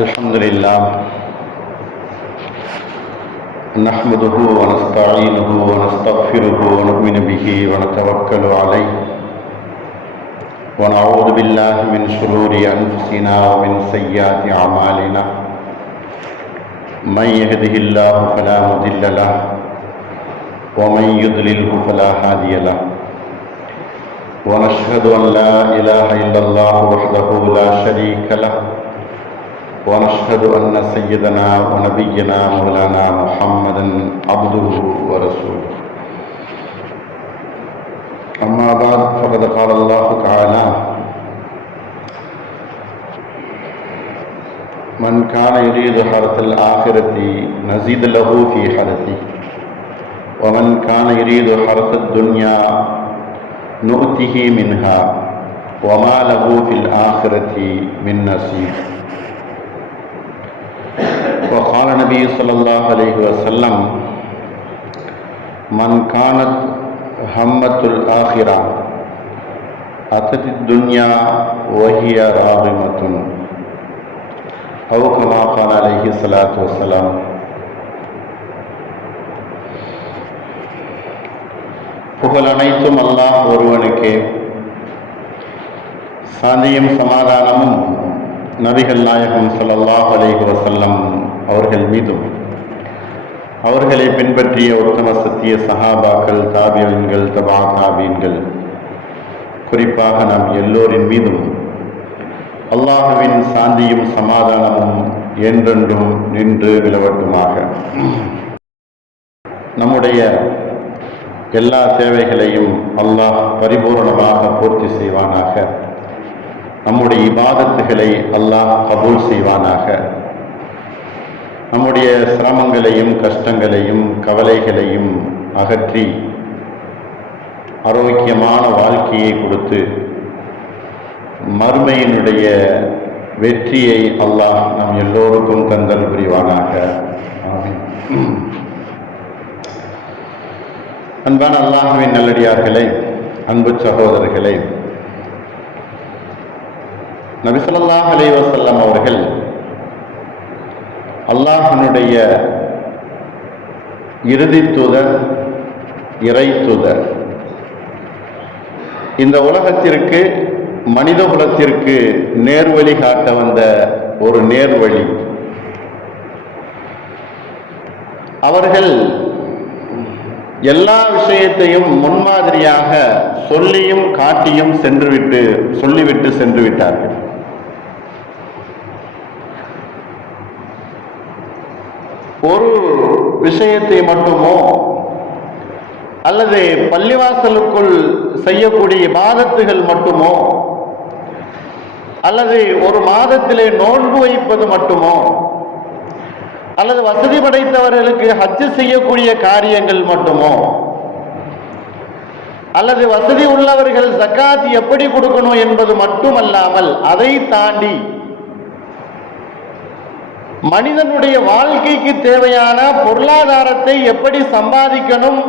الحمد لله نحمده ونستعينه ونستغفره ونؤمن به ونتوكل عليه ونعوذ بالله من شرور أنفسنا ومن سيئات أعمالنا من يهده الله فلا مضل له ومن يضلله فلا هادي له ونشهد أن لا إله إلا الله وحده لا شريك له ونشهد أن سيدنا ونبينا مولانا محمدا عبده ورسوله أما بعد فقد قال الله تعالى من كان يريد حرث الآخرة نزيد له في حرثه ومن كان يريد حرث الدنيا نؤته منها وما له في الآخرة من نصيب. وقال النبي صلى الله عليه وسلم من كانت همة الآخرة أتت الدنيا وهي راغمة أو كما قال عليه الصلاة والسلام. புகழ் அனைத்தும் அல்லாஹ் ஒருவனுக்கே, சாந்தியும் சமாதானமும் நபிகள் நாயகம் ஸல்லல்லாஹு அலைஹி வஸல்லம் அவர்கள் மீதும் அவர்களை பின்பற்றிய உத்தம சத்திய சஹாபாக்கள், தாபியீன்கள், தபா தாபீன்கள், குறிப்பாக நாம் எல்லோரின் மீதும் அல்லாஹுவின் சாந்தியும் சமாதானமும் என்றென்றும் நின்று நிலவட்டுமாக. நம்முடைய எல்லா தேவைகளையும் அல்லாஹ் பரிபூர்ணமாக பூர்த்தி செய்வானாக. நம்முடைய இபாதத்துகளை அல்லாஹ் கபூல் செய்வானாக. நம்முடைய சிரமங்களையும் கஷ்டங்களையும் கவலைகளையும் அகற்றி ஆரோக்கியமான வாழ்க்கையை கொடுத்து மறுமையினுடைய வெற்றியை அல்லாஹ் நம் எல்லோருக்கும் தந்தல் புரிவானாக. ஆமீன். அன்பான அல்லாஹ்வின் நல்லடியார்களே, அன்பு சகோதரர்களே, நபி ஸல்லல்லாஹு அலைஹி வஸல்லம் அவர்கள் அல்லாஹ்வினுடைய இறுதி தூதர், இறை தூதர். இந்த உலகத்திற்கு, மனித குலத்திற்கு நேர்வழி காட்ட வந்த ஒரு நேர்வழி. அவர்கள் எல்லா விஷயத்தையும் முன்மாதிரியாக சொல்லியும் காட்டியும் சொல்லிவிட்டு சென்று விட்டார்கள். ஒரு விஷயத்தை மட்டுமோ அல்லது பள்ளிவாசலுக்குள் செய்யக்கூடிய இபாதத்துகள் மட்டுமோ அல்லது ஒரு மாதத்திலே நோன்பு வைப்பது மட்டுமோ அல்லது வசதி படைத்தவர்களுக்கு ஹஜ் செய்யக்கூடிய காரியங்கள் மட்டுமோ அல்லது வசதி உள்ளவர்கள் ஜக்காத் எப்படி கொடுக்கணும் என்பது மட்டுமல்லாமல் அதை தாண்டி மனிதனுடைய வாழ்க்கைக்கு தேவையான பொருளாதாரத்தை எப்படி சம்பாதிக்கணும்,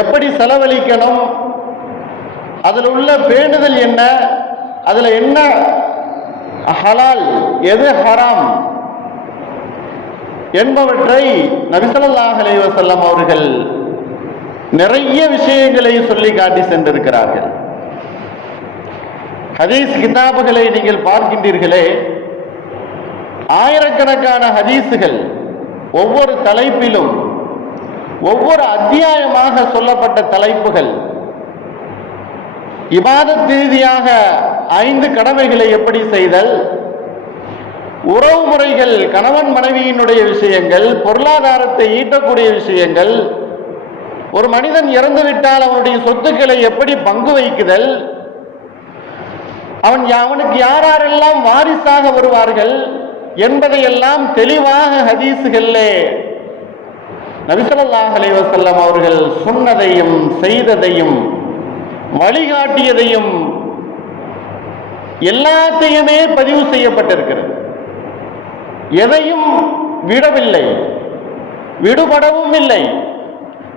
எப்படி செலவழிக்கணும், அதில் உள்ள பேணுதல் என்ன, அதில் என்ன ஹலால், எது ஹராம் என்பவற்றை நபி ஸல்லல்லாஹு அலைஹி வஸல்லம் அவர்கள் நிறைய விஷயங்களை சொல்லி காட்டி சென்றிருக்கிறார்கள். ஹதீஸ் கிதாபுகளை நீங்கள் பார்க்கின்றீர்களே, ஆயிரக்கணக்கான ஹதீஸுகள் ஒவ்வொரு தலைப்பிலும் ஒவ்வொரு அத்தியாயமாக சொல்லப்பட்ட தலைப்புகள். இபாதத் ரீதியாக 5 கடமைகளை எப்படி செய்தல், உறவு முறைகள், கணவன் மனைவியினுடைய விஷயங்கள், பொருளாதாரத்தை ஈட்டக்கூடிய விஷயங்கள், ஒரு மனிதன் இறந்துவிட்டால் அவனுடைய சொத்துக்களை எப்படி பங்கு வைக்குதல், அவனுக்கு யாரெல்லாம் வாரிசாக வருவார்கள் என்பதையெல்லாம் தெளிவாக ஹதீஸுகளிலே நபி ஸல்லல்லாஹு அலைஹி வஸல்லம் அவர்கள் சொன்னதையும் செய்ததையும் வழிகாட்டியதையும் எல்லாத்தையுமே பதிவு செய்யப்பட்டிருக்கிறது. எதையும் விடவில்லை, விடுபடவும் இல்லை.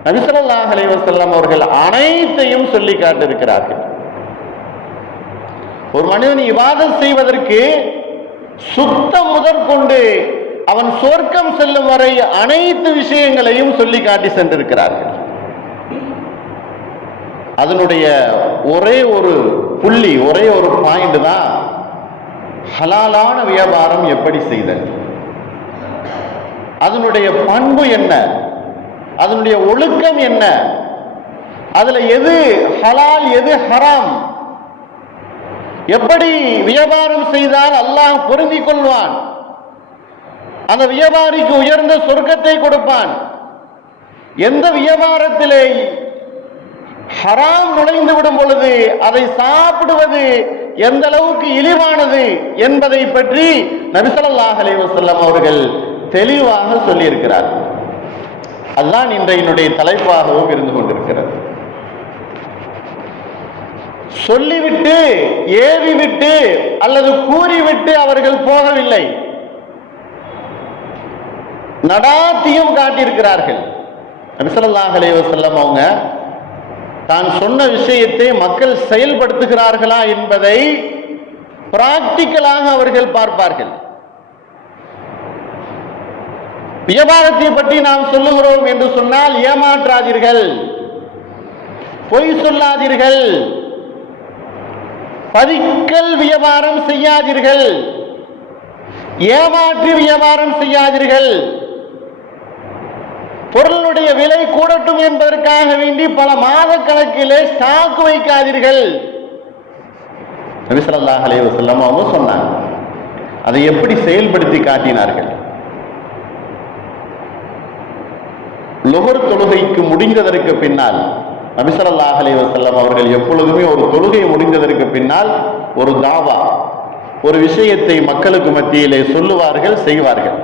நபி ஸல்லல்லாஹு அலைஹி வஸல்லம் அவர்கள் அனைத்தையும் சொல்லி காட்டியிருக்கிறார்கள். ஒரு மனிதன் இபாதத் செய்வதற்கு சுத்தம் முதற்கொண்டு அவன் சொர்க்கம் செல்லும் வரை அனைத்து விஷயங்களையும் சொல்லி காட்டி சென்றிருக்கிறார்கள். அதனுடைய ஒரே ஒரு புள்ளி, ஒரே ஒரு பாயிண்ட் தான் ஹலாலான வியாபாரம் எப்படி செய்தல், அதனுடைய பண்பு என்ன, அதனுடைய ஒழுக்கம் என்ன, அதுல எது ஹலால் எது ஹராம், எப்படி வியாபாரம் செய்தால் அல்லாஹ் பொருந்திக் கொள்வான், அந்த வியாபாரிக்கு உயர்ந்த சொர்க்கத்தை கொடுப்பான், எந்த வியாபாரத்திலே ஹராம் நுழைந்து விடும் பொழுது அதை சாப்பிடுவது எந்த அளவுக்கு இழிவானது என்பதை பற்றி நபி ஸல்லல்லாஹு அலைஹி வஸல்லம் அவர்கள் தெளிவாக சொல்லி இருக்கிறார். அதுதான் இன்றைய தலைப்பாகவும் இருந்து கொண்டிருக்கிறது. சொல்லிவிட்டு ஏவிவிட்டு அல்லது கூறிவிட்டு அவர்கள் போகவில்லை, நடாத்தியும் காட்டியிருக்கிறார்கள். நபி ஸல்லல்லாஹு அலைஹி வஸல்லம் அவங்க தான் சொன்ன விஷயத்தை மக்கள் செயல்படுத்துகிறார்களா என்பதை பிராக்டிக்கலாக அவர்கள் பார்ப்பார்கள். வியாபாரத்தை பற்றி நாம் சொல்லுகிறோம் என்று சொன்னால் ஏமாற்றாதீர்கள், பொய் சொல்லாதீர்கள், பதிக்கல் வியாபாரம் செய்யாதீர்கள், ஏமாற்றி வியாபாரம் செய்யாதீர்கள், பொருளுடைய விலை கூடட்டும் என்பதற்காக வேண்டி பல மாத கணக்கிலே ஸ்டாக் வைக்காதீர்கள். நபி ஸல்லல்லாஹு அலைஹி வஸல்லம் அவங்க சொன்னாங்க. அதை எப்படி செயல்படுத்தி காட்டினார்கள்? லுஹர் தொழுகைக்கு முடிந்ததற்கு பின்னால் நபி ஸல்லல்லாஹு அலைஹி வஸல்லம் அவர்கள் எப்பொழுதுமே ஒரு தொழுகை முடிந்ததற்கு பின்னால் ஒரு தாவா, ஒரு விஷயத்தை மக்களுக்கு மத்தியிலே சொல்லுவார்கள், செய்வார்கள்.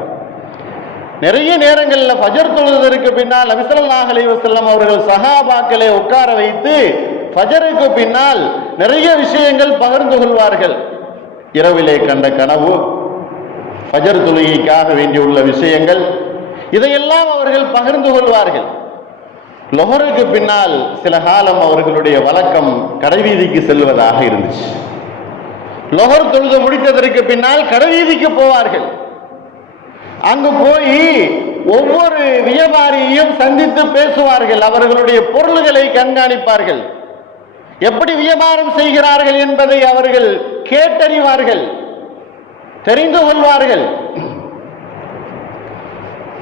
நிறைய நேரங்களில் ஃபஜர் தொழுவதற்கு பின்னால் நபி ஸல்லல்லாஹு அலைஹி வஸல்லம் அவர்கள் சஹாபாக்களை உட்கார வைத்து ஃபஜருக்கு பின்னால் நிறைய விஷயங்கள் பகிர்ந்து கொள்வார்கள். இரவிலே கண்ட கனவு, ஃபஜர் தொழுகைக்காக வேண்டியுள்ள விஷயங்கள், இதையெல்லாம் அவர்கள் பகிர்ந்து கொள்வார்கள். லொஹருக்கு பின்னால் சில காலம் அவர்களுடைய வழக்கம் கடைவீதிக்கு செல்வதாக இருந்துச்சு. லொஹர் தொழுது முடித்ததற்கு பின்னால் கடைவீதிக்கு போவார்கள். அங்கு போய் ஒவ்வொரு வியாபாரியையும் சந்தித்து பேசுவார்கள், அவர்களுடைய பொருள்களை கண்காணிப்பார்கள், எப்படி வியாபாரம் செய்கிறார்கள் என்பதை அவர்கள் கேட்டறிவார்கள், தெரிந்து கொள்வார்கள்.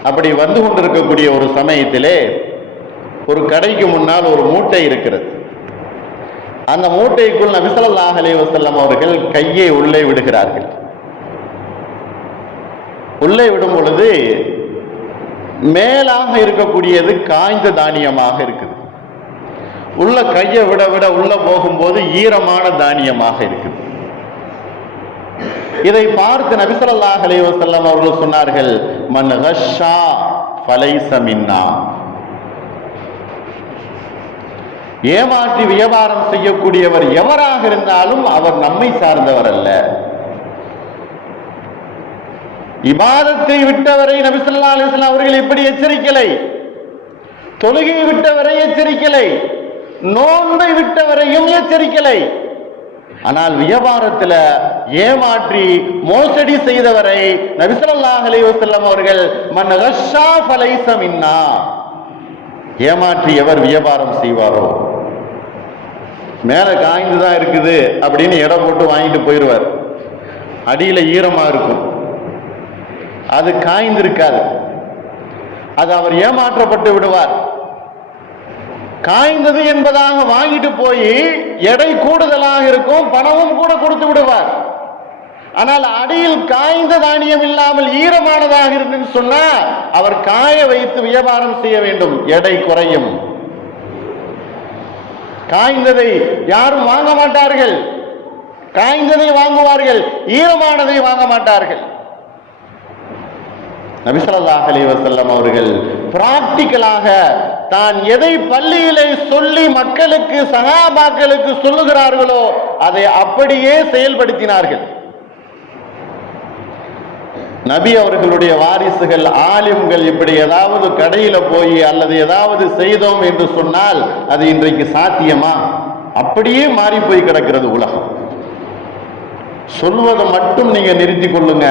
அப்படி வந்து கொண்டிருக்கக்கூடிய ஒரு சமயத்திலே ஒரு கடைக்கு முன்னால் ஒரு மூட்டை இருக்கிறது. அந்த மூட்டைக்குள் நபி ஸல்லல்லாஹு அலைஹி வஸல்லம் அவர்கள் கையை உள்ளே விடுகிறார்கள். உள்ளே விடும் பொழுது மேலாக இருக்கக்கூடியது காய்ந்த தானியமாக இருக்குது, உள்ள கையை விட விட உள்ள போகும்போது ஈரமான தானியமாக இருக்குது. இதை பார்த்து நபி ஸல்லல்லாஹு அலைஹி வஸல்லம் அவர்கள் சொன்னார்கள், மன் கஷ்ஷா ஃபலைஸ மின்னா. ஏமாற்றி வியாபாரம் செய்யக்கூடியவர் எவராக இருந்தாலும் அவர் நம்மை சார்ந்தவர் அல்ல. இபாதத்தை விட்டவரை நபி ஸல்லல்லாஹு அலைஹி வஸல்லம் அவர்கள் எப்படி எச்சரிக்கலை, தொழுகை விட்டவரை எச்சரிக்கலை, நோன்பை விட்டவரையும் எச்சரிக்கலை. ஆனால் வியாபாரத்தில் ஏமாற்றி மோசடி செய்தவரை நபி ஸல்லல்லாஹு அலைஹி வஸல்லம் அவர்கள் மன் கஷ்ஷா ஃபலைஸ மின்னா, ஏமாற்றி எவர் வியாபாரம் செய்வாரோ, மேல காய்ந்துதான் இருக்குது அப்படின்னு எடை போட்டு வாங்கிட்டு போயிடுவார், அடியில ஈரமா இருக்கும், அது காய்ந்திருக்காது, அது அவர் ஏமாற்றப்பட்டு விடுவார். காய்ந்தது என்பதாக வாங்கிட்டு போய் எடை கூடுதலாக இருக்கும், பணமும் கூட கொடுத்து விடுவார். ஆனால் அடியில் காய்ந்த தானியம் இல்லாமல் ஈரமானதாக இருந்து சொன்னா அவர் காய வைத்து வியாபாரம் செய்ய வேண்டும், எடை குறையும். காய்ந்ததை யாரும் வாங்க மாட்டார்கள், காய்ந்ததை வாங்குவார்கள், ஈரமானதை வாங்க மாட்டார்கள். நபி ஸல்லல்லாஹு அலைஹி வஸல்லம் அவர்கள் பிராக்டிக்கலாக தான் எதை பள்ளியிலே சொல்லி மக்களுக்கு சஹாபாக்களுக்கு சொல்லுகிறார்களோ அதை அப்படியே செயல்படுத்தினார்கள். நபி அவர்களுடைய வாரிசுகள் ஆலிம்கள் இப்படி ஏதாவது கடையில போய் அல்லது ஏதாவது செய்தோம் என்று சொன்னால் அது இன்றைக்கு சாத்தியமா? அப்படியே மாறி போய் கிடக்கிறது உலகம். சொல்வதை மட்டும் நீங்க நிறுத்தி கொள்ளுங்க,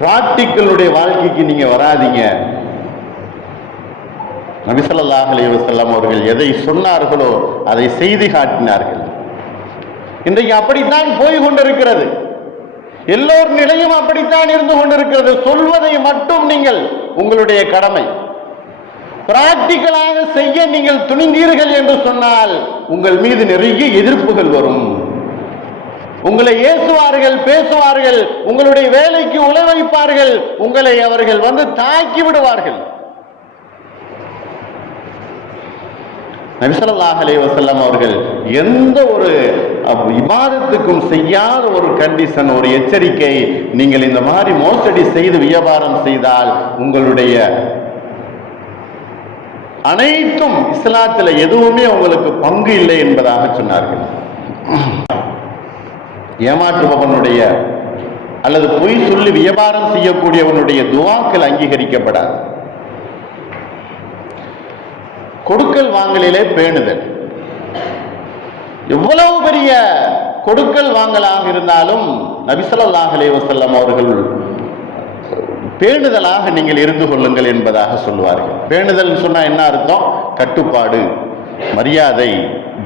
பிராக்டிக்கலுடைய வாழ்க்கைக்கு நீங்க வராதீங்க. நபி ஸல்லல்லாஹு அலைஹி வஸல்லம் அவர்கள் எதை சொன்னார்களோ அதை செய்து காட்டினார்கள். இன்றைக்கு அப்படித்தான் போய் கொண்டிருக்கிறது. எல்லோர் நிலையும் அப்படித்தான் இருந்து கொண்டிருக்கிறது. சொல்வதை மட்டும் நீங்கள் உங்களுடைய கடமை, பிராக்டிக்கலாக செய்ய நீங்கள் துணிந்தீர்கள் என்று சொன்னால் உங்கள் மீது நிறைய எதிர்ப்புகள் வரும். உங்களை ஏசுவார்கள், பேசுவார்கள், உங்களுடைய வேலைக்கு உழவைப்பார்கள், உங்களை அவர்கள் வந்து தாக்கி விடுவார்கள். நபி ஸல்லல்லாஹு அலைஹி வஸல்லம் அவர்கள் எந்த ஒரு இபாதத்துக்கும் செய்யாத ஒரு கண்டிஷன், ஒரு எச்சரிக்கை, நீங்கள் இந்த மாதிரி மோசடி செய்து வியாபாரம் செய்தால் உங்களுடைய அனைத்தும் இஸ்லாத்தில் எதுவுமே உங்களுக்கு பங்கு இல்லை என்பதாக சொன்னார்கள். ஏமாற்றுபவனுடைய அல்லது பொய் சொல்லி வியாபாரம் செய்யக்கூடியவனுடைய துஆக்கள் அங்கீகரிக்கப்படாது. கொடுக்கல் வாங்கலிலே பேணுதல், எவ்வளவு பெரிய கொடுக்கல் வாங்கலாக இருந்தாலும் நபி ஸல்லல்லாஹு அலைஹி வஸல்லம் அவர்கள் பேணுதலாக நீங்கள் இருந்து கொள்ளுங்கள் என்பதாக சொல்லுவார்கள். பேணுதல் சொன்னா என்ன அர்த்தம்? கட்டுப்பாடு, மரியாதை,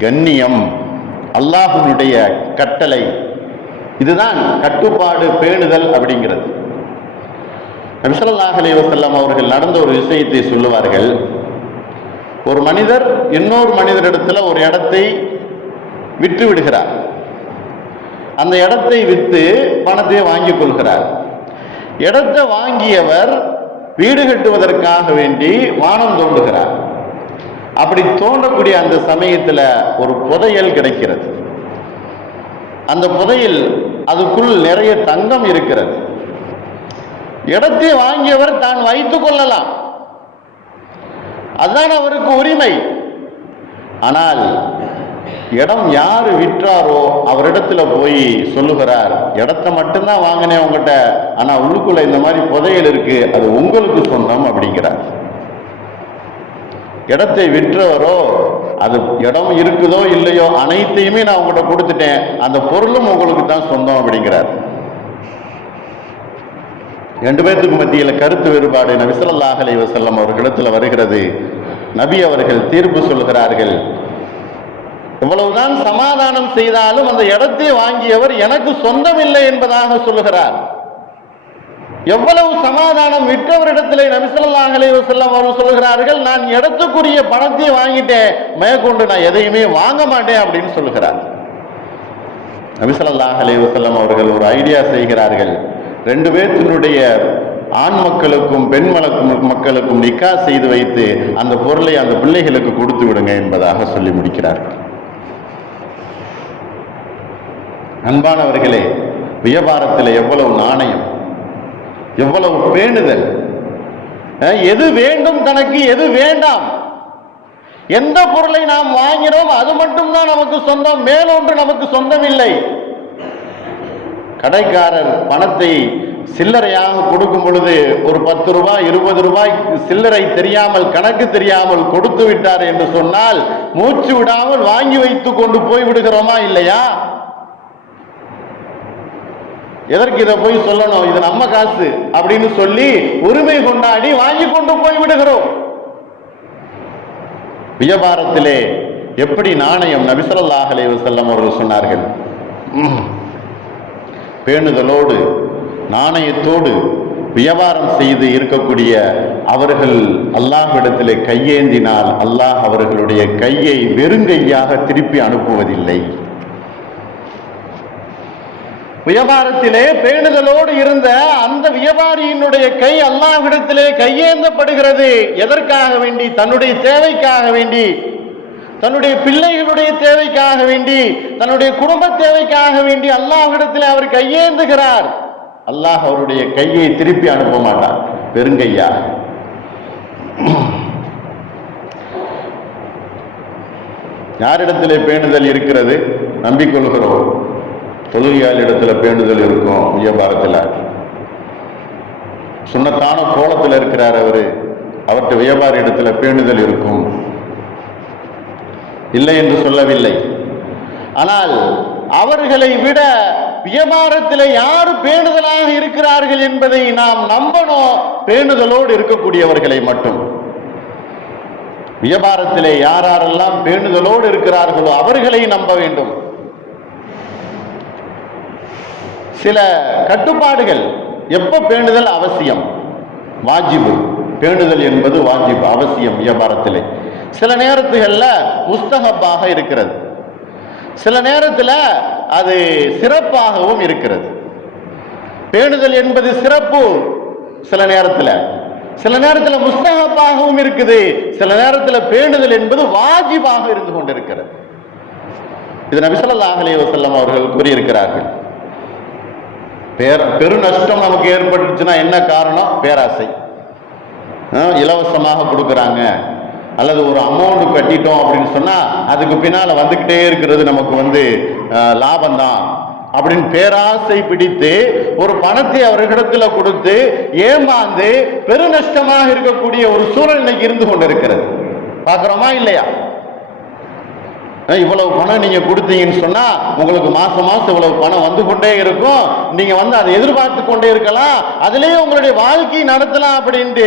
கண்ணியம், அல்லாஹ்வுடைய கட்டளை, இதுதான் கட்டுப்பாடு, பேணுதல் அப்படிங்கிறது. நபி ஸல்லல்லாஹு அலைஹி வஸல்லம் அவர்கள் நடந்த ஒரு விஷயத்தை சொல்லுவார்கள். ஒரு மனிதர் இன்னொரு மனிதரிடத்துல ஒரு இடத்தை விற்று விடுகிறார். அந்த இடத்தை விற்று பணத்தை வாங்கிக் கொள்கிறார். இடத்தை வாங்கியவர் வீடு கட்டுவதற்காக வேண்டி வானம் தோண்டுகிறார். அப்படி தோண்டக்கூடிய அந்த சமயத்தில் ஒரு புதையல் கிடைக்கிறது. அந்த புதையல் அதுக்குள் நிறைய தங்கம் இருக்கிறது. இடத்தை வாங்கியவர் தான் வைத்துக் கொள்ளலாம், அதுதான் அவருக்கு உரிமை. ஆனால் இடம் யாரு விற்றாரோ அவரிடத்துல போய் சொல்லுகிறார், இடத்தை மட்டும்தான் வாங்கினேன் உங்ககிட்ட, ஆனா உள்ளுக்குள்ள இந்த மாதிரி புதையல் இருக்கு, அது உங்களுக்கு சொந்தம் அப்படிங்கிறார். இடத்தை விற்றவரோ அது இடம் இருக்குதோ இல்லையோ அனைத்தையுமே நான் உங்கள்கிட்ட கொடுத்துட்டேன், அந்த பொருளும் உங்களுக்கு தான் சொந்தம் அப்படிங்கிறார். ரெண்டு பேர்த்துக்கு மத்தியில கருத்து வேறுபாடு நபி ஸல்லல்லாஹு அலைஹி வஸல்லம் அவர்களிடத்துல வருகிறது. நபி அவர்கள் தீர்ப்பு சொல்கிறார்கள், எவ்வளவுதான் சமாதானம் செய்தாலும் அந்த இடத்தை வாங்கியவர் எனக்கு சொந்தம் இல்லை என்பதாக சொல்லுகிறார். எவ்வளவு சமாதானம் விற்றவரிடத்திலே நபி ஸல்லல்லாஹு அலைஹி வஸல்லம் அவர்கள் சொல்கிறார்கள், நான் இடத்துக்குரிய பணத்தை வாங்கிட்டேன், மேற்கொண்டு நான் எதையுமே வாங்க மாட்டேன் அப்படின்னு சொல்லுகிறார். நபி ஸல்லல்லாஹு அலைஹி வஸல்லம் அவர்கள் ஒரு ஐடியா செய்கிறார்கள். ரெண்டு பேர்த்தினுடைய ஆண் மக்களுக்கும் பெண் மக்களுக்கும் நிக்கா செய்து வைத்து அந்த பொருளை அந்த பிள்ளைகளுக்கு கொடுத்து விடுங்க என்பதாக சொல்லி முடிக்கிறார்கள். அன்பானவர்களே, வியாபாரத்தில் எவ்வளவு நாணயம், எவ்வளவு பேணுதல், எது வேண்டும் தனக்கு, எது வேண்டாம், எந்த பொருளை நாம் வாங்கினோம் அது மட்டும்தான் நமக்கு சொந்தம், மேலொன்று நமக்கு சொந்தம் இல்லை. கடைக்காரர் பணத்தை சில்லறையாக கொடுக்கும் பொழுது ஒரு 10 ரூபாய் 20 ரூபாய் சில்லறை தெரியாமல், கணக்கு தெரியாமல் கொடுத்து விட்டார் என்று சொன்னால் மூச்சு விடாமல் வாங்கி வைத்து கொண்டு போய் விடுகிறோமா இல்லையா? எதற்கு இதை போய் சொல்லணும், இது நம்ம காசு அப்படின்னு சொல்லி உரிமை கொண்டாடி வாங்கி கொண்டு போய் விடுகிறோம். வியாபாரத்திலே எப்படி நாணயம், நபி ஸல்லல்லாஹு அலைஹி வஸல்லம் அவர்கள் சொன்னார்கள், பேணுதலோடு நாணயத்தோடு வியாபாரம் செய்து இருக்கக்கூடிய அவர்கள் அல்லாஹ்விடத்திலே கையேந்தினால் அல்லாஹ் அவர்களுடைய கையை வெறுங்கையாக திருப்பி அனுப்புவதில்லை. வியாபாரத்திலே பேணுதலோடு இருந்த அந்த வியாபாரியினுடைய கை அல்லாஹ்விடத்திலே கையேந்தப்படுகிறது. எதற்காக வேண்டி? தன்னுடைய தேவைக்காக வேண்டி, தன்னுடைய பிள்ளைகளுடைய தேவைக்காக வேண்டி, தன்னுடைய குடும்ப தேவைக்காக வேண்டி அல்லாஹ்விடத்தில் அவர் கையேந்துகிறார். அல்லாஹ் அவருடைய கையை திருப்பி அனுப்ப மாட்டார் பெருங்கையா. யாரிடத்திலே பேணுதல் இருக்கிறது? நம்பிக்கொள்கிறோம். தொழுகையால் இடத்துல பேணுதல் இருக்கும். வியாபாரத்தில் சுன்னத்தான கோலத்தில் இருக்கிறார் அவரு, அவர்கிட்ட வியாபார இடத்துல பேணுதல் இருக்கும், இல்லை என்று சொல்லவில்லை. ஆனால் அவர்களை விட வியாபாரத்தில் யாரு பேணுதலாக இருக்கிறார்கள் என்பதை நாம் நம்பணும். பேணுதலோடு இருக்கக்கூடியவர்களை மட்டும். வியாபாரத்திலே யாரெல்லாம் பேணுதலோடு இருக்கிறார்களோ அவர்களை நம்ப வேண்டும். சில கட்டுப்பாடுகள். எப்ப பேணுதல் அவசியம்? வாஜிபு. பேணுதல் என்பது வாஜிபு, அவசியம் வியாபாரத்திலே. சில நேரத்துகள்ல முஸ்தஹப்பாக இருக்கிறது, சில நேரத்தில் அது சிறப்பாகவும் இருக்கிறது. பேணுதல் என்பது சிறப்பு சில நேரத்தில், சில நேரத்தில் முஸ்தஹப்பாகவும் இருக்குது, சில நேரத்தில் பேணுதல் என்பது வாஜிபாக இருந்து கொண்டிருக்கிறது. இது நபி ஸல்லல்லாஹு அலைஹி வஸல்லம் அவர்கள் கூறியிருக்கிறார்கள். பெரு நஷ்டம் நமக்கு ஏற்பட்டுச்சுன்னா என்ன காரணம்? பேராசை. இலவசமாக கொடுக்குறாங்க அல்லது ஒரு அமௌண்ட் கட்டிட்டோம் அப்படின்னு சொன்னா அதுக்கு பின்னால வந்துகிட்டே இருக்கிறது நமக்கு லாபம்தான் அப்படின்னு பேராசை பிடித்து ஒரு பணத்தை அவர்களிடத்துல கொடுத்து ஏமாந்து பெருநஷ்டமாக இருக்கக்கூடிய ஒரு சூழல் இன்னைக்கு இருந்து கொண்டிருக்கிறது. பார்க்கிறோமா இல்லையா? இவ்வளவு பணம் நீங்க கொடுத்தீங்கன்னு சொன்னா உங்களுக்கு மாசம் மாசம் இவ்வளவு பணம் வந்து கொண்டே இருக்கும், நீங்க அதை எதிர்பார்த்து கொண்டே இருக்கலாம், அதுலயே உங்களுடைய வாழ்க்கை நடத்தலாம் அப்படின்ட்டு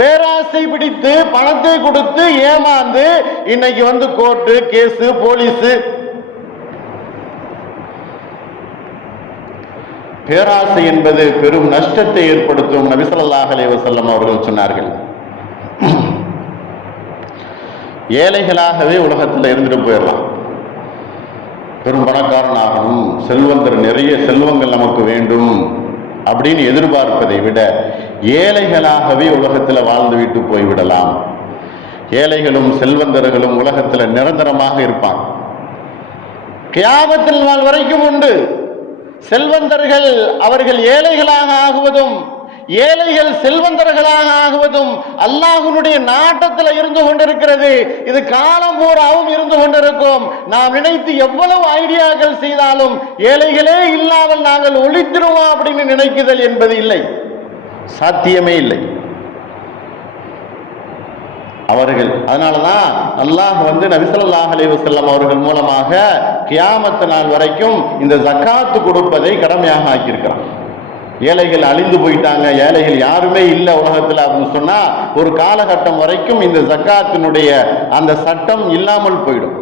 பேராசை பிடித்து பணத்தை கொடுத்து ஏமாந்து இன்னைக்கு கோர்ட்டு கேஸ் போலீஸ். பேராசை என்பது பெரும் நஷ்டத்தை ஏற்படுத்தும். நபி ஸல்லல்லாஹு அலைஹி வஸல்லம் அவர்கள் சொன்னார்கள், ஏழைகளாகவே உலகத்தில் இருந்துட்டு போயிடலாம், பெரும் பணக்காரன் ஆகணும், செல்வந்தர் நிறைய செல்வங்கள் நமக்கு வேண்டும் அப்படின்னு எதிர்பார்ப்பதை விட ஏழைகளாகவே உலகத்தில் வாழ்ந்து விட்டு போய்விடலாம். ஏழைகளும் செல்வந்தர்களும் உலகத்தில் நிரந்தரமாக இருப்பாங்க. கியாமத்தில் நாள் வரைக்கும் உண்டு. செல்வந்தர்கள் அவர்கள் ஏழைகளாக ஆகுவதும் ஏழைகள் செல்வந்தர்களாக ஆகுவதும் அல்லாஹ்வுடைய நாட்டத்தில் இருந்து கொண்டிருக்கிறது. இது காலம் பூராவும் இருந்து கொண்டிருக்கும். நாம் நினைத்து எவ்வளவு ஐடியாக்கள் செய்தாலும் ஏழைகளே இல்லாமல் நாங்கள் ஒழித்திருவோம் அப்படின்னு நினைக்குதல் என்பது இல்லை, சாத்தியமே இல்லை. அவர்கள் அதனாலதான் அல்லாஹ் நபி ஸல்லல்லாஹு அலைஹி வஸல்லம் அவர்கள் மூலமாக கியாமத் நாள் வரைக்கும் இந்த ஜகாத் கொடுப்பதை கடமையாக ஆக்கியிருக்கிறான். ஏழைகள் அழிந்து போயிட்டாங்க, ஏழைகள் யாருமே இல்லை உலகத்தில் அப்படின்னு சொன்னா ஒரு காலகட்டம் வரைக்கும் இந்த ஜகாத்தினுடைய அந்த சட்டம் இல்லாமல் போயிடும்.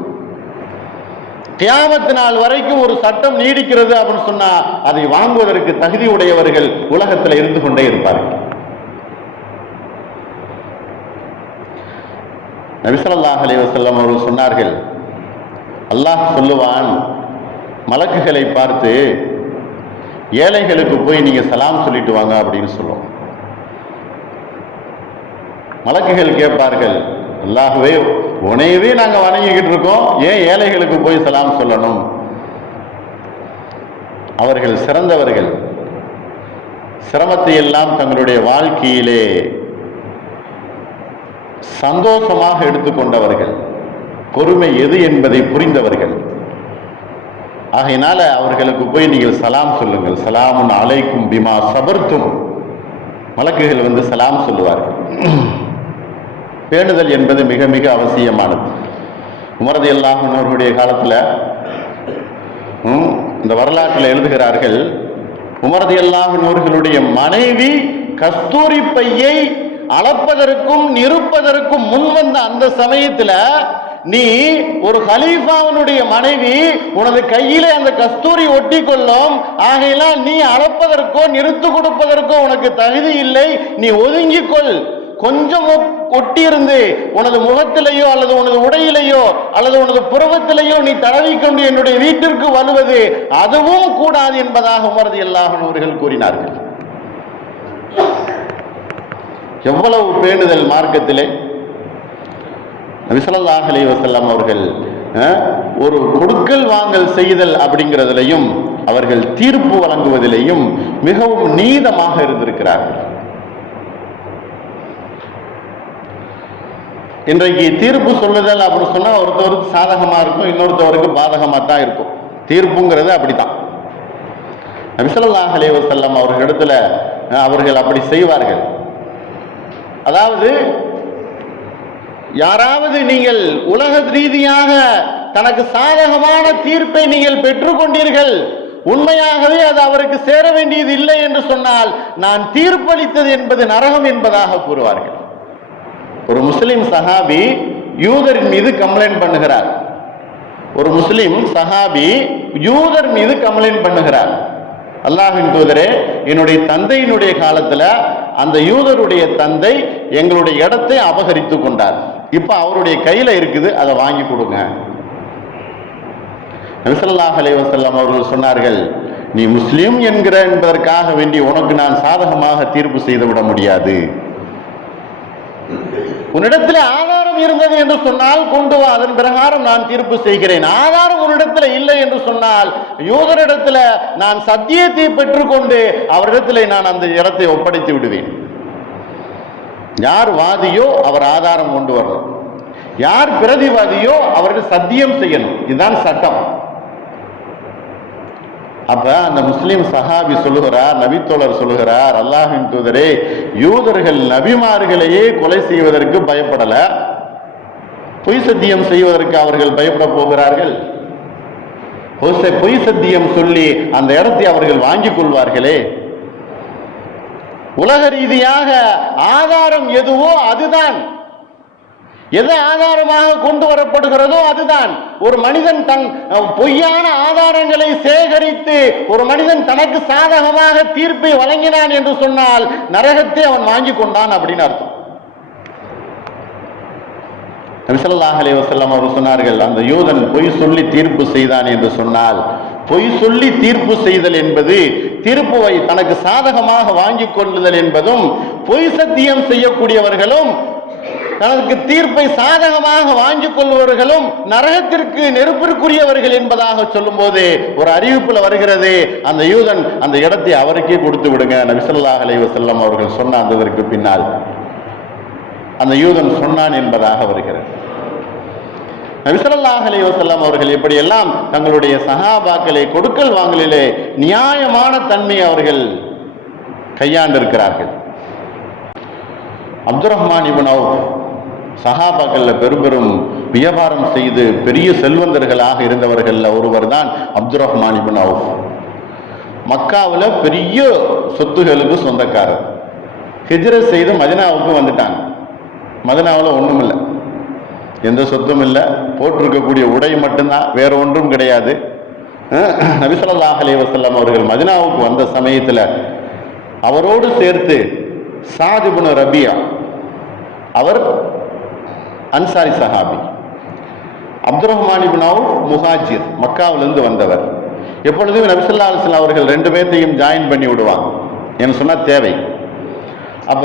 கியாமத் நாள் வரைக்கும் ஒரு சட்டம் நீடிக்கிறது அப்படின்னு சொன்னா அதை வாங்குவதற்கு தகுதி உடையவர்கள் உலகத்தில் இருந்து கொண்டே இருப்பார்கள். நபி ஸல்லல்லாஹு அலைஹி வஸல்லம் அவர்கள் சொன்னார்கள், அல்லாஹ் சொல்லுவான் மலக்குகளை பார்த்து, ஏழைகளுக்கு போய் நீங்க சலாம் சொல்லிட்டு வாங்க அப்படின்னு சொல்லுவோம். மலக்குகள் கேட்பார்கள், அல்லாஹ்வே உன்னையவே நாங்க வணங்கிக்கிட்டு இருக்கோம், ஏன் ஏழைகளுக்கு போய் சலாம் சொல்லணும்? அவர்கள் சிறந்தவர்கள், சிரமத்தை எல்லாம் தங்களுடைய வாழ்க்கையிலே சந்தோஷமாக எடுத்துக்கொண்டவர்கள், பொறுமை எது என்பதை புரிந்தவர்கள். ஆகையினால அவர்களுக்கு போய் நீங்கள் சலாம் சொல்லுங்கள். சலாமுன் அலைக்கும் பிமா சபர்த்தும். மலக்குகள் சலாம் சொல்லுவார்கள். பேணுதல் என்பது மிக மிக அவசியமானது. உமர் ரலியல்லாஹு அன்ஹு அவர்களுடைய காலத்தில் இந்த வரலாற்றில் எழுதுகிறார்கள், உமர் ரலியல்லாஹு அன்ஹு அவர்களுடைய மனைவி கஸ்தூரி பையை அளப்பதற்கும் நிறுப்பதற்கும் முன்வந்த அந்த சமயத்துல நீ ஒரு கலீஃபாவினுடைய மனைவி, உனது கையிலே அந்த கஸ்தூரி ஒட்டி கொள்ளும், ஆகையெல்லாம் நீ அளப்பதற்கோ நிறுத்து கொடுப்பதற்கோ உனக்கு தகுதி இல்லை, நீ ஒதுங்கிக்கொள். கொஞ்சம் ஒட்டியிருந்து உனது முகத்திலேயோ அல்லது உனது உடையிலேயோ அல்லது உனது புருவத்திலேயோ நீ தடவிக்கொண்டு என்னுடைய வீட்டிற்கு வருவது அதுவும் கூடாது என்பதாக உமர் ரலியல்லாஹு அன்ஹு அவர்கள் கூறினார்கள். எவ்வளவு பேணுதல் மார்க்கத்திலே! நபி ஸல்லல்லாஹு அலைஹி வஸல்லம் அவர்கள் ஒரு கொடுக்கல் வாங்கல் செய்தல் அப்படிங்கிறதிலையும் அவர்கள் தீர்ப்பு வழங்குவதிலேயும் மிகவும் நீதமாக இருந்திருக்கிறார்கள். இன்றைக்கு தீர்ப்பு சொல்லுதல் அப்படின்னு சொன்னா ஒருத்தவருக்கு சாதகமா இருக்கும், இன்னொருத்தவருக்கு பாதகமா தான் இருக்கும். தீர்ப்புங்கிறது அப்படித்தான். நபி ஸல்லல்லாஹு அலைஹி வஸல்லம் அவர்களிடத்துல அவர்கள் அப்படி செய்வார்கள். அதாவது யாராவது நீங்கள் உலக ரீதியாக தனக்கு சாதகமான தீர்ப்பை நீங்கள் பெற்றுக்கொண்டீர்கள், உண்மையாகவே அது அவருக்கு சேர வேண்டியது இல்லை என்று சொன்னால் நான் தீர்ப்பளித்தது என்பது நரகம் என்பதாக கூறுவார்கள். ஒரு முஸ்லிம் சஹாபி யூதரின் மீது கம்ப்ளைண்ட் பண்ணுகிறார். ஒரு முஸ்லிம் சஹாபி யூதர் மீது கம்ப்ளைண்ட் பண்ணுகிறார். அல்லாஹ்வின் தூதரே, என்னுடைய தந்தையினுடைய காலத்துல அந்த யூதருடைய தந்தை எங்களுடைய இடத்தை அபகரித்து கொண்டார். இப்ப அவருடைய கையில இருக்குது, அதை வாங்கி கொடுங்க. நபி ஸல்லல்லாஹு அலைஹி வஸல்லம் அவர்கள் சொன்னார்கள், நீ முஸ்லிம் என்பதற்காக வேண்டி உனக்கு நான் சாதகமாக தீர்ப்பு செய்து விட முடியாது. உன்னிடத்தில் ஆதாரம் இருந்தது என்று சொன்னால் கொண்டு வா, அதன் பிரகாரம் நான் தீர்ப்பு செய்கிறேன். ஆதாரம் உன்னிடத்தில் இல்லை என்று சொன்னால் யூதரிடத்தில் நான் சத்தியத்தை பெற்றுக்கொண்டு அவரிடத்தில் நான் அந்த இடத்தை ஒப்படைத்து விடுவேன். யார் வாதியோ அவர் ஆதாரம் கொண்டு வரணும், யார் பிரதிவாதியோ அவர்கள் சத்தியம் செய்யணும். இதுதான் சட்டம். அப்ப அந்த முஸ்லிம் சஹாபி சொல்லுகிறார், நபித்தோழர் சொல்லுகிறார், அல்லாஹ்வின் தூதரே, யூதர்கள் நபிமார்களையே கொலை செய்வதற்கு பயப்படல, பொய் சத்தியம் செய்வதற்கு அவர்கள் பயப்பட போகிறார்கள். பொய் சத்தியம் சொல்லி அந்த இடத்தை அவர்கள் வாங்கிக் கொள்வார்களே. உலக ரீதியாக ஆதாரம் எதுவோ அதுதான், எது ஆதாரமாக கொண்டு வரப்படுகிறதோ அதுதான். ஒரு மனிதன் தன் பொய்யான ஆதாரங்களை சேகரித்து ஒரு மனிதன் தனக்கு சாதகமாக தீர்ப்பை வழங்கினான் என்று சொன்னால் நரகத்தை அவன் வாங்கி கொண்டான் அப்படின்னு அர்த்தம். நபி ஸல்லல்லாஹு அலைஹி வஸல்லம் அவர்கள் சொன்னார்கள், அந்த யூதன் பொய் சொல்லி தீர்ப்பு செய்தான் என்று சொன்னால், பொய் சொல்லி தீர்ப்பு செய்தல் என்பது தீர்ப்புவை தனக்கு சாதகமாக வாங்கிக் கொள்ளுதல் என்பதும், பொய் சத்தியம் செய்யக்கூடியவர்களும் தனக்கு தீர்ப்பை சாதகமாக வாங்கிக் கொள்பவர்களும் நரகத்திற்கு நெருப்பிற்குரியவர்கள் என்பதாக சொல்லும் போது ஒரு அறிவிப்புல வருகிறது, அந்த யூதன் அந்த இடத்தை அவருக்கே கொடுத்து விடுங்க. நபி ஸல்லல்லாஹு அலைஹி வஸல்லம் அவர்கள் சொன்ன அதற்கு பின்னால் அந்த யூதன் சொன்னான் என்பதாக வருகிறது. நபி ஸல்லல்லாஹு அலைஹி வஸல்லம் அவர்கள் எப்படியெல்லாம் தங்களுடைய சஹாபாக்களை கொடுக்கல் வாங்கலிலே நியாயமான தன்மை அவர்கள் கையாண்டிருக்கிறார்கள். அப்துர் ரஹ்மான் இப்னு அவுஃப் சஹாபாக்கள்ல பெரும் வியாபாரம் செய்து பெரிய செல்வந்தர்களாக இருந்தவர்கள் ஒருவர் தான் அப்துர் ரஹ்மான் இப்னு அவுஃப். மக்காவில் பெரிய சொத்துகளுக்கு சொந்தக்காரர். ஹிஜ்ரத் செய்து மதீனாவுக்கு வந்துட்டாங்க. மதீனாவில் ஒன்றும் இல்லை, எந்த சொத்தும் இல்லை, போட்டிருக்கக்கூடிய உடை மட்டும்தான், வேற ஒன்றும் கிடையாது. நபி ஸல்லல்லாஹு அலைஹி வஸல்லம் அவர்கள் மதீனாவுக்கு வந்த சமயத்தில் அவரோடு சேர்த்து சாத் இப்னு ரபியா, அவர் அன்சாரி சஹாபி, அப்துர் ரஹ்மான் இப்னு அவுஃப் முஹாஜிர், மக்காவிலிருந்து வந்தவர். எப்பொழுதும் நபி ஸல்லல்லாஹு அலைஹி வஸல்லம் அவர்கள் ரெண்டு பேர்த்தையும் ஜாயின் பண்ணி விடுவாங்க, என்று சொன்னா தேவை. அப்ப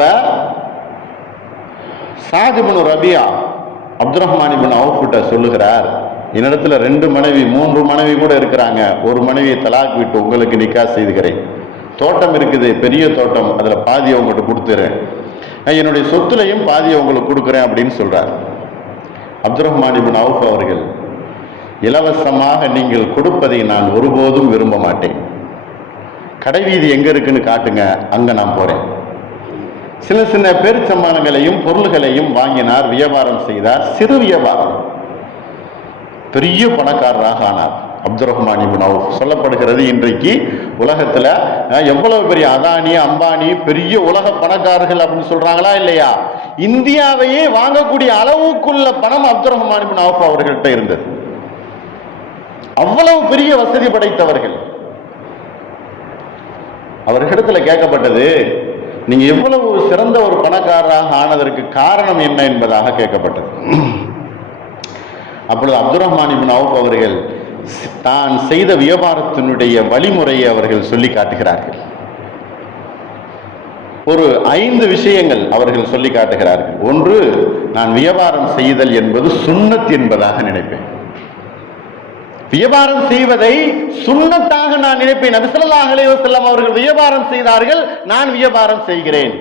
சாத் இப்னு ரபியா அப்துர் ரஹ்மான் இப்னு அவுஃப் கிட்ட சொல்லுகிறார், என்னிடத்துல 2 மனைவி 3 மனைவி கூட இருக்கிறாங்க, ஒரு மனைவியை தலாக் விட்டு உங்களுக்கு நிக்கா செய்துகிறேன். தோட்டம் இருக்குது, பெரிய தோட்டம், அதுல பாதியை உங்கள்கிட்ட கொடுத்துறேன், என்னுடைய சொத்துலையும் பாதியை உங்களுக்கு கொடுக்குறேன் அப்படின்னு சொல்றார். அப்துர் ரஹ்மான் இப்னு அவுஃப் அவர்கள், இலவசமாக நீங்கள் கொடுப்பதை நான் ஒருபோதும் விரும்ப மாட்டேன், கடைவீதி எங்க இருக்குன்னு காட்டுங்க, அங்க நான் போறேன். சின்ன சின்ன பேரிச்சம்மானங்களையும் பொருள்களையும் வாங்கினார், வியாபாரம் செய்தார். சிறு வியாபாரம், பெரிய பணக்காரராக ஆனார் அப்துர் ரஹ்மான் இப்னு அவுஃப். சொல்லப்படுகிறது இன்றைக்கு உலகத்துல எவ்வளவு பெரிய அதானி அம்பானி பெரிய உலக பணக்காரர்கள் அப்படின்னு சொல்றாங்களா இல்லையா, இந்தியாவையே வாங்கக்கூடிய அளவுக்குள்ள பணம் அப்துர் ரஹ்மான் இப்னு அவுஃப் அவர்கள்ட்ட இருந்தது. அவ்வளவு பெரிய வசதி படைத்தவர்கள். அவர்களிடத்துல கேட்கப்பட்டது, நீங்க எவ்வளவு சிறந்த ஒரு பணக்காரராக ஆனதற்கு காரணம் என்ன என்பதாக கேட்கப்பட்டது. அப்பொழுது அப்துர் ரஹ்மான் இப்னு அவுஃப் அவர்கள் தான் செய்த வியாபாரத்தினுடைய வழிமுறையை அவர்கள் சொல்லி காட்டுகிறார்கள். ஒரு 5 விஷயங்கள் அவர்கள் சொல்லி காட்டுகிறார்கள். ஒன்று, நான் வியாபாரம் செய்தல் என்பது சுன்னத் என்பதாக நினைப்பேன். வியாபாரம் செய்வதை சுன்னத்தாக நான் நினைப்பேன். நபி ஸல்லல்லாஹு அலைஹி வஸல்லம் அவர்கள் வியாபாரம் செய்தார்கள், நான் வியாபாரம் செய்கிறேன்.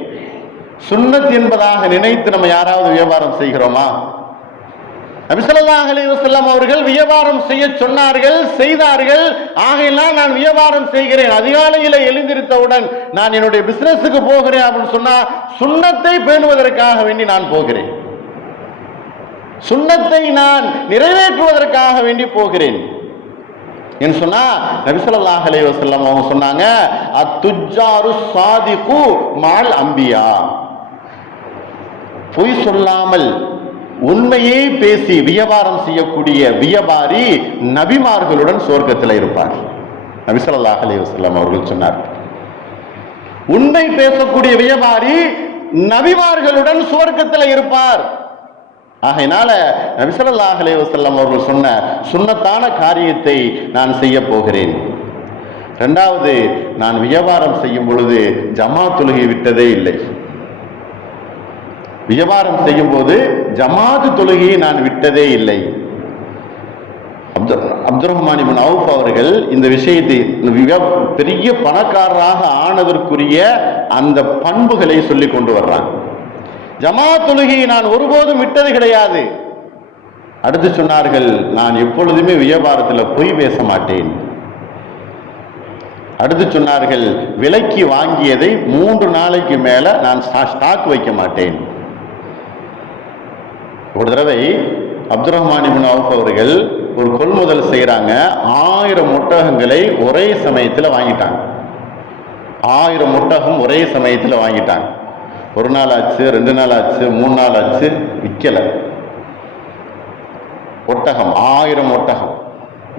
சுன்னத் என்பதாக நினைத்து நம்ம யாராவது வியாபாரம் செய்கிறோமா? நபி ஸல்லல்லாஹு அலைஹி வஸல்லம் அவர்கள் வியாபாரம் செய்ய சொன்னார்கள், செய்தார்கள். ஆகையினால் நான் வியாபாரம் செய்கிறேன், அதிகாலையில் எழுந்திருத்தவுடன் நான் என்னுடைய பிசினஸுக்கு போகிறேன் அப்படின்னு சொன்னா சுன்னத்தை பேணுவதற்காக வேண்டி நான் போகிறேன், சுன்னத்தை நான் நிறைவேற்றுவதற்காக வேண்டி போகிறேன். என்று சொன்னா நபி ஸல்லல்லாஹு அலைஹி வஸல்லம் அவங்க சொன்னாங்க, அத்துஜ்ஜாரு சாதிகு மால் அம்பியா, பொய் சொல்லாமல் உண்மையே பேசி வியாபாரம் செய்யக்கூடிய வியாபாரி நபிமார்களுடன் சொர்க்கத்தில் இருப்பார். நபி ஸல்லல்லாஹு அலைஹி வஸல்லம் அவர்கள் சொன்னார், உண்மை பேசக்கூடிய வியாபாரி நபிமார்களுடன் சுவர்க்கத்தில் இருப்பார். ஆகையினால நபி ஸல்லல்லாஹு அலைஹி வஸல்லம் அவர்கள் சொன்ன சுன்னத்தான காரியத்தை நான் செய்ய போகிறேன். இரண்டாவது, நான் வியாபாரம் செய்யும் பொழுது ஜமாத் தொழுகை விட்டதே இல்லை. வியாபாரம் செய்யும் போது ஜமாத் தொழுகையை நான் விட்டதே இல்லை. அப்துர் ரஹ்மான் இப்னு அவுஃப் அவர்கள் இந்த விஷயத்தை பெரிய பணக்காரராக ஆனதற்குரிய அந்த பண்புகளை சொல்லி கொண்டு வர்றாங்க. ஜமாத் தொழுகையை நான் ஒருபோதும் விட்டது கிடையாது. அடுத்து சொன்னார்கள், நான் எப்பொழுதுமே வியாபாரத்தில் பொய் பேச மாட்டேன். அடுத்து சொன்னார்கள், விலைக்கு வாங்கியதை 3 நாளைக்கு மேல நான் ஸ்டாக் வைக்க மாட்டேன். ஒரு தடவை அப்துர் ரஹ்மான் இப்னு அவுஃப் அவர்கள் ஒரு கொள்முதல் செய்யறாங்க. 1000 ஒட்டகங்களை ஒரே சமயத்தில் வாங்கிட்டாங்க. 1000 ஒட்டகம் ஒரே சமயத்தில் வாங்கிட்டாங்க. 1 நாள் ஆச்சு, 2 நாள் ஆச்சு, 3 நாள் ஆச்சு, விற்கல. ஒட்டகம் 1000 ஒட்டகம்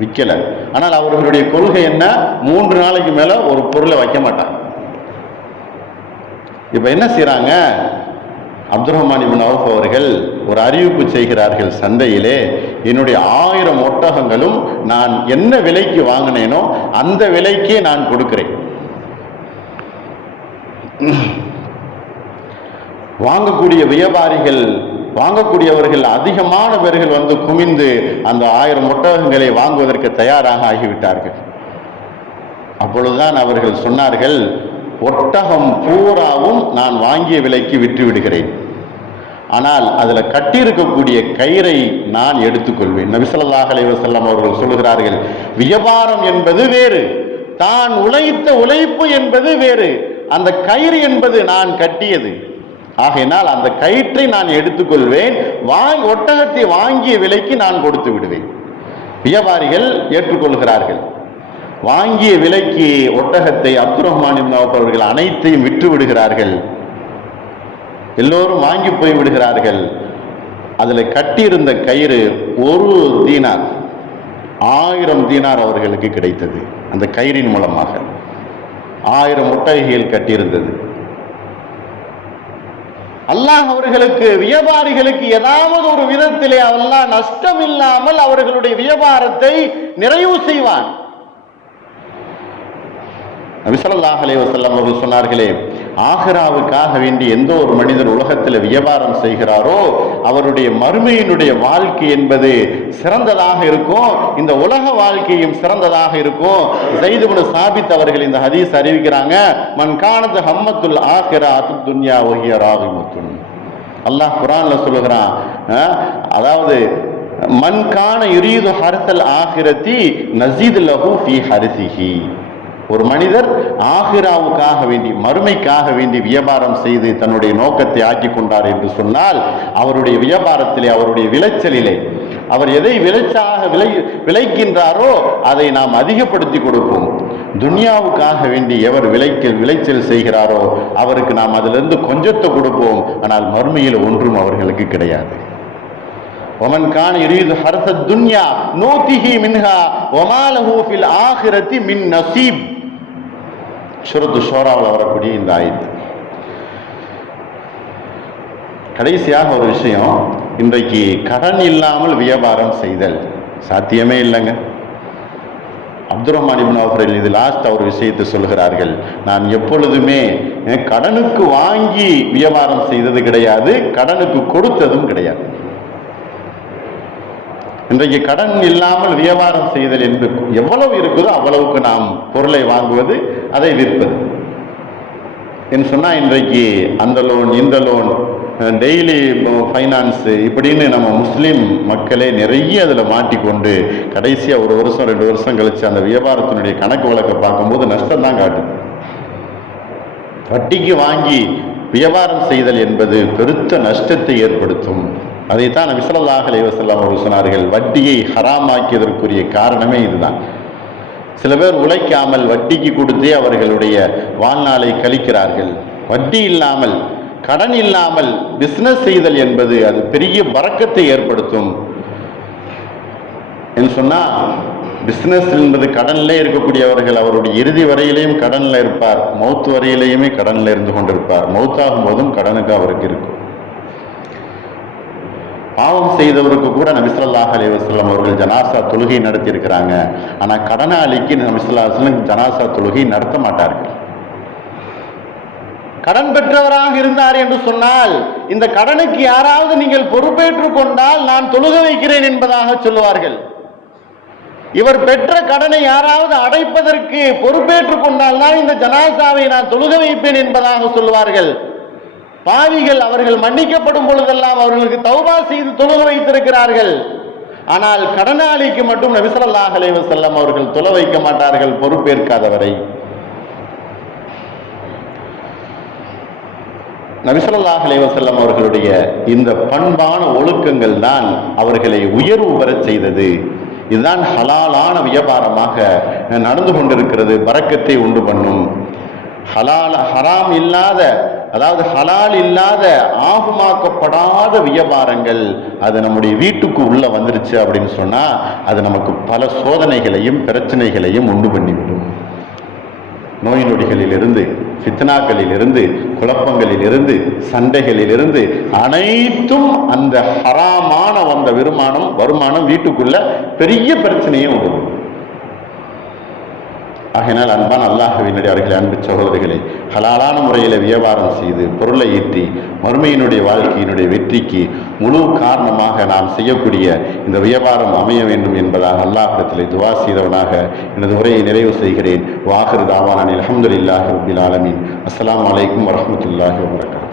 விற்கல. ஆனால் அவர்களுடைய கொள்கை என்ன? 3 நாளைக்கு மேல ஒரு பொருளை வைக்க மாட்டாங்க. இப்ப என்ன செய்யறாங்க? அப்துர் ரஹ்மான் இப்னு அவுஃப் அவர்கள் ஒரு அறிவிப்பு செய்கிறார்கள் சந்தையிலே, என்னுடைய 1000 ஒட்டகங்களும் நான் என்ன விலைக்கு வாங்கினேனோ அந்த விலைக்கே நான் கொடுக்கிறேன். வாங்கக்கூடிய வியாபாரிகள், வாங்கக்கூடியவர்கள் அதிகமான பேர்கள் வந்து குமிந்து அந்த 1000 ஒட்டகங்களை வாங்குவதற்கு தயாராக ஆகிவிட்டார்கள். அப்பொழுதுதான் அவர்கள் சொன்னார்கள், ஒட்டகம் பூராவும் நான் வாங்கிய விலைக்கு விற்று விடுகிறேன், ஆனால் அதில் கட்டியிருக்கக்கூடிய கயிறை நான் எடுத்துக்கொள்வேன். நபி ஸல்லல்லாஹு அலைஹி வஸல்லம் அவர்கள் சொல்கிறார்கள், வியாபாரம் என்பது வேறு, தான் உழைத்த உழைப்பு என்பது வேறு, அந்த கயிறு என்பது நான் கட்டியது. ஆகையினால் அந்த கயிற்றை நான் எடுத்துக்கொள்வேன், ஒட்டகத்தை வாங்கிய விலைக்கு நான் கொடுத்து விடுவேன். வியாபாரிகள் ஏற்றுக்கொள்கிறார்கள். வாங்கிய விலைக்கு ஒட்டகத்தை அப்துர் ரஹ்மான் இப்னு அவுஃப் அவர்கள் அனைத்தையும் விற்று விடுகிறார்கள். எல்லோரும் வாங்கி போய் விடுகிறார்கள். அதில் கட்டியிருந்த கயிறு 1 தீனார், 1000 தீனார் அவர்களுக்கு கிடைத்தது. அந்த கயிறின் மூலமாக 1000 ஒட்டகைகள் கட்டியிருந்தது. அல்லாஹ் அவர்களுக்கு, வியாபாரிகளுக்கு ஏதாவது ஒரு விதத்திலே அல்லாஹ் நஷ்டம் இல்லாமல் அவர்களுடைய வியாபாரத்தை நிறைவு செய்வான். நபி ஸல்லல்லாஹு அலைஹி வஸல்லம் அவர்கள் சொன்னார்களே, ஆகிராவுக்காக வேண்டி எந்த ஒரு மனிதர் உலகத்தில் வியாபாரம் செய்கிறாரோ அவருடைய மறுமையினுடைய வாழ்க்கை என்பது சிறந்ததாக இருக்கும், இந்த உலக வாழ்க்கையும் சிறந்ததாக இருக்கும். ஸைத் இப்னு சாபித் அவர்கள் இந்த ஹதீஸ் அறிவிக்கிறாங்க, மன் கானத் ஹம்மத்துல் ஆகிரா அத்துத் துன்யா வஹிய ராகிமத்துன். அல்லாஹ் குர்ஆன்ல சொல்லுகிறான், அதாவது மன் கான யுரீது ஹர்ஸல் ஆகிரத்தி நஸீத் லஹு ஃபீ ஹர்ஸிஹி. ஒரு மனிதர் ஆகிராவுக்காக வேண்டி, மறுமைக்காக வேண்டி வியாபாரம் செய்து தன்னுடைய நோக்கத்தை ஆக்கி கொண்டார் என்று சொன்னால், அவருடைய வியாபாரத்திலே, அவருடைய விளைச்சலிலே அவர் எதை விளைக்கின்றாரோ அதை நாம் அதிகப்படுத்தி கொடுப்போம். துன்யாவுக்காக வேண்டி எவர் விளைச்சல் செய்கிறாரோ அவருக்கு நாம் அதிலிருந்து கொஞ்சத்தை கொடுப்போம். ஆனால் மறுமையில் ஒன்றும் அவர்களுக்கு கிடையாது. ومن كان يريد حرث الدنيا نؤته منها وما له في الآخرة من نصيب. சூரத்து ஷூராவில் வரக்கூடிய இந்த ஆயத்து. கடைசியாக ஒரு விஷயம், இன்றைக்கு கடன் இல்லாமல் வியாபாரம் செய்தல் சாத்தியமே இல்லைங்க. அப்துர் ரஹ்மான் இப்னு அவுஃப் இது லாஸ்ட் ஒரு விஷயத்தை சொல்கிறார்கள், நான் எப்பொழுதுமே கடனுக்கு வாங்கி வியாபாரம் செய்தது கிடையாது, கடனுக்கு கொடுத்ததும் கிடையாது. இன்றைக்கு கடன் இல்லாமல் வியாபாரம் செய்தல் என்று எவ்வளவு இருக்குதோ அவ்வளவுக்கு நாம் பொருளை வாங்குவது, அதை விற்பது என்று சொன்னால், இன்றைக்கு அந்த லோன் இந்த லோன், டெய்லி ஃபைனான்ஸ் இப்படின்னு நம்ம முஸ்லீம் மக்களே நிறைய அதில் மாட்டிக்கொண்டு கடைசியாக 1 வருஷம் 2 வருஷம் கழிச்சு அந்த வியாபாரத்தினுடைய கணக்கு வழக்கை பார்க்கும்போது நஷ்டம் தான் காட்டுது. வட்டிக்கு வாங்கி வியாபாரம் செய்தல் என்பது பெருத்த நஷ்டத்தை ஏற்படுத்தும். அதைத்தான் நபி ஸல்லல்லாஹு அலைஹி வஸல்லம் அவர்கள் சொன்னார்கள், வட்டியை ஹராமாக்கியதற்குரிய காரணமே இதுதான். சில பேர் உழைக்காமல் வட்டிக்கு கொடுத்தே அவர்களுடைய வாழ்நாளை கழிக்கிறார்கள். வட்டி இல்லாமல், கடன் இல்லாமல் பிசினஸ் செய்தல் என்பது அது பெரிய பரக்கத்தை ஏற்படுத்தும் என்று சொன்னா, பிசினஸ் என்பது கடன்ல இருக்கக்கூடியவர்கள் அவருடைய இறுதி வரையிலையும் கடன்ல இருப்பார், மௌத் வரையிலையுமே கடன்ல இருந்து கொண்டிருப்பார். மௌத்தாகும் போதும் கடனுக்கு அவருக்கு இருக்கும். பாவம் செய்தவருக்கு கூட நபி ஸல்லல்லாஹு அலைஹி வஸல்லம் அவர்கள் ஜனாசா தொழுகை நடத்தி இருக்கிறாங்க. ஆனா கடனாளிக்கு நபி ஸல்லல்லாஹு அலைஹி வஸல்லம் ஜனாசா தொழுகை நடத்த மாட்டார்கள். கடன் பெற்றவராக இருந்தார் என்று சொன்னால், இந்த கடனுக்கு யாராவது நீங்கள் பொறுப்பேற்றுக் கொண்டால் நான் தொழுக வைக்கிறேன் என்பதாக சொல்லுவார்கள். இவர் பெற்ற கடனை யாராவது அடைப்பதற்கு பொறுப்பேற்றுக் கொண்டால் தான் இந்த ஜனாசாவை நான் தொழுக வைப்பேன் என்பதாக சொல்லுவார்கள். பாவிகள் அவர்கள் மன்னிக்கப்படும் பொழுதெல்லாம் அவர்களுக்கு தௌபா செய்து தொழுக வைத்திருக்கிறார்கள். ஆனால் கடனாளிக்கு மட்டும் நபி ஸல்லல்லாஹு அலைஹி வஸல்லம் அவர்கள் தொழ வைக்க மாட்டார்கள், பொறுப்பேற்காதவரை. நபி ஸல்லல்லாஹு அலைஹி வஸல்லம் அவர்களுடைய இந்த பண்பான ஒழுக்கங்கள் தான் அவர்களை உயர்வு பெறச் செய்தது. இதுதான் ஹலாலான வியாபாரமாக நடந்து கொண்டிருக்கிறது, பரக்கத்தை உண்டு பண்ணும். ஹராம் இல்லாத, அதாவது ஹலால் இல்லாத ஆகுமாக்கப்படாத வியாபாரங்கள் அது நம்முடைய வீட்டுக்கு உள்ள வந்துருச்சு அப்படின்னு சொன்னா அது நமக்கு பல சோதனைகளையும் பிரச்சனைகளையும் உண்டு பண்ணிவிடும். நோய் நொடிகளிலிருந்து, ஃபித்னாக்களிலிருந்து, குழப்பங்களிலிருந்து, சண்டைகளிலிருந்து அனைத்தும் அந்த ஹராமான வந்த வருமானம் வீட்டுக்குள்ள பெரிய பிரச்சனையை உண்டு. ஆகையினால் அன்பான அல்லாஹ்வினுடைய அன்பு சகோதரிகளை, ஹலாலான முறையில் வியாபாரம் செய்து பொருளை ஈட்டி மறுமையினுடைய வாழ்க்கையினுடைய வெற்றிக்கு முழு காரணமாக நாம் செய்யக்கூடிய இந்த வியாபாரம் அமைய வேண்டும் என்பதாக அல்லாஹ்விடத்திலே துஆ செய்தவனாக எனது உரையை நிறைவு செய்கிறேன். வாஹிரு தாவானா அல்ஹம்துலில்லாஹி ரப்பில் ஆலமீன். அஸ்ஸலாமு அலைக்கும் வரஹ்மத்துல்லாஹி வபரகாத்துஹு.